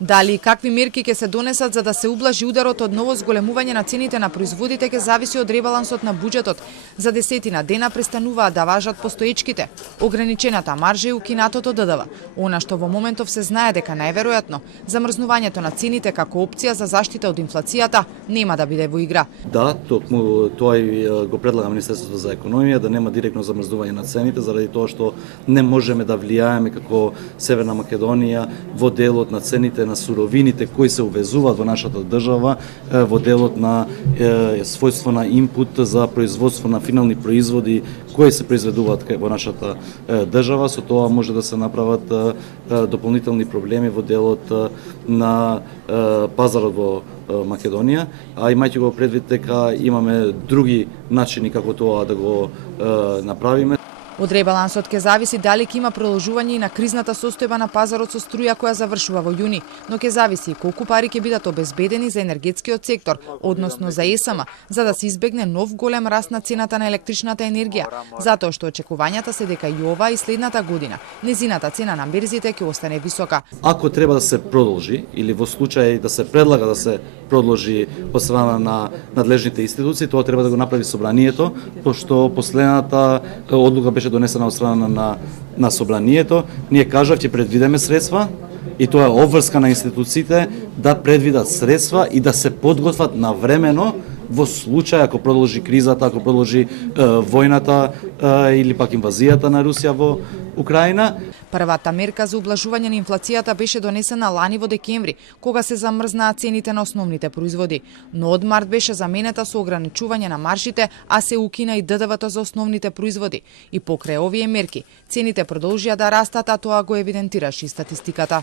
Дали и какви мерки ќе се донесат за да се ублажи ударот од ново зголемување на цените на производите ќе зависи од ребалансот на буџетот. За 10 дена престануваат да важат постоечките, ограничената маржа и укинатото ДДВ. Она што во моментов се знае дека најверојатно замрзнувањето на цените како опција за заштита од инфлацијата нема да биде во игра. Да, токму тоа и го предлага Министерството за економија, да нема директно замрзнување на цените заради тоа што не можеме да влијаеме како Северна Македонија во делот на цените на суровините кои се увезуваат во нашата држава, во делот на својство на инпут за производство на финални производи кои се произведуваат во нашата држава. Со тоа може да се направат дополнителни проблеми во делот на пазарот во Македонија, а имајќи го предвид дека имаме други начини како тоа да го направиме. Од ребалансот ќе зависи дали ќе има продолжување и на кризната состојба на пазарот со струја која завршува во јуни, но ќе зависи и колку пари ќе бидат обезбедени за енергетскиот сектор, односно за ЕСМ, за да се избегне нов голем раст на цената на електричната енергија, затоа што очекувањата се дека и ова и следната година незината цена на берзите ќе остане висока. Ако треба да се продолжи или во случај да се предлага да се продолжи од страна на надлежните институции, тоа треба да го направи собранието, пошто последната одлука беше донесена од страна на собранието. Ние кажав ќе предвидеме средства и тоа е обврска на институциите да предвидат средства и да се подготват навремено во случај ако продолжи кризата, ако продолжи војната или пак инвазијата на Русија во Украина. Првата мерка за ублажување на инфлацијата беше донесена лани во декември, кога се замрзнаа цените на основните производи, но од март беше заменета со ограничување на маржите, а се укина и ДДВ-то за основните производи. И покрај овие мерки, цените продолжија да растат, а тоа го евидентираше и статистиката.